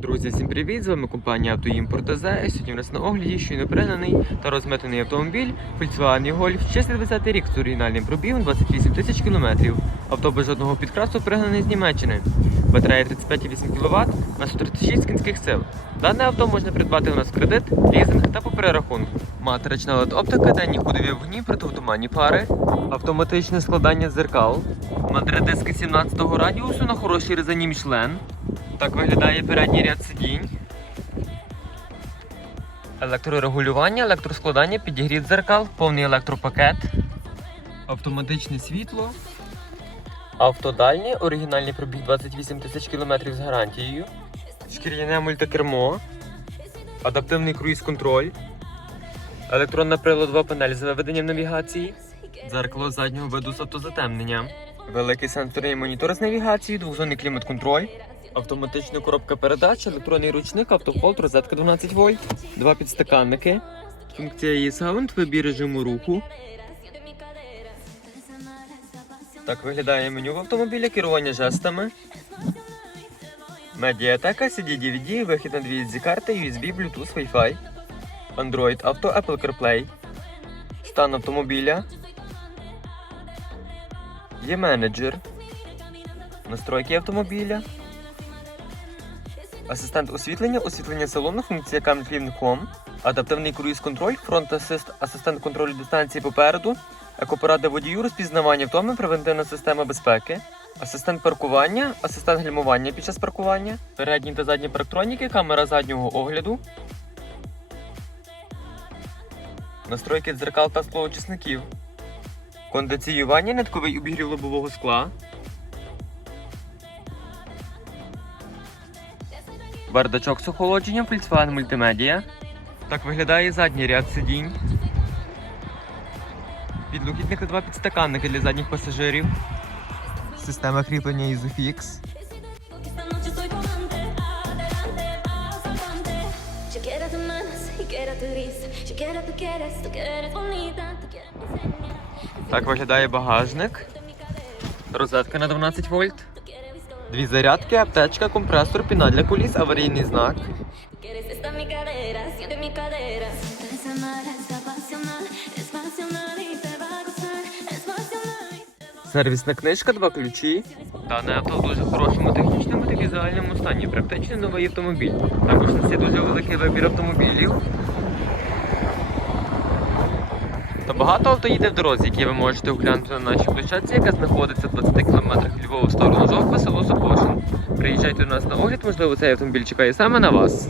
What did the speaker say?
Друзі, всім привіт! З вами компанія «Автоімпорт АЗ». Сьогодні у нас на огляді щойно пригнаний та розметаний автомобіль Volkswagen Golf 620 рік з оригінальним пробігом 28 тисяч кілометрів. Авто без жодного підкрасу пригнаний з Німеччини. Батарея 35,8 кВт на 136 кінських сил. Дане авто можна придбати у нас в кредит, лізинг та по перерахунку. Матрична LED оптика, денні ходові вогні, противотуманні фари, автоматичне складання дзеркал, матридиски 17-го радіусу на хорошій резині Michelin, так виглядає передній ряд сидінь. Електрорегулювання, електроскладання, підігрів дзеркал, повний електропакет, автоматичне світло, автодальні, оригінальний пробіг 28 тисяч кілометрів з гарантією, шкіряне мультикермо, адаптивний круїз-контроль, електронна приладова панель з виведенням навігації, дзеркало заднього виду з автозатемненням, великий сенсорний монітор з навігацією, двохзонний клімат-контроль. Автоматична коробка передач, електронний ручник, автохолд, розетка 12 вольт, два підстаканники, функція її саунд, вибір режиму руху. Так виглядає меню в автомобілі, керування жестами. Медіатека, CD-DVD, вихід на дві SD карти, USB, Bluetooth, Wi-Fi, Android Auto, Apple CarPlay, стан автомобіля. Є менеджер, настройки автомобіля. Асистент освітлення, освітлення салону, функція Camfin Home, адаптивний круїз-контроль, фронт асист, асистент контролю дистанції попереду, екопоради водію, розпізнавання втоми, превентивна система безпеки, асистент паркування, асистент гальмування під час паркування, передні та задні парктроніки, камера заднього огляду, настройки дзеркал та склоочисників, кондиціювання, нитковий обігрів лобового скла. Бардачок з охолодженням Volkswagen Multimedia. Так виглядає задній ряд сидінь. Підлокітники два підстаканники для задніх пасажирів. Система кріплення Isofix. Tu. Yo y quiero tu risa. Yo quiero tú quieres, tú que bonita, tú quieres enseñar. Так виглядає багажник. Розетка на 12 вольт. Дві зарядки, аптечка, компресор, піна для коліс, аварійний знак. Сервісна книжка, два ключі. Дане авто в дуже хорошому технічному та візуальному стані. Практично новий автомобіль. Також у нас є дуже великий вибір автомобілів. Та багато авто їде в дорозі, які ви можете оглянути на нашій площадці, яка знаходиться в 20 км Львова в сторону Жовква, село Сопошин. Приїжджайте до нас на огляд, можливо, цей автомобіль чекає саме на вас.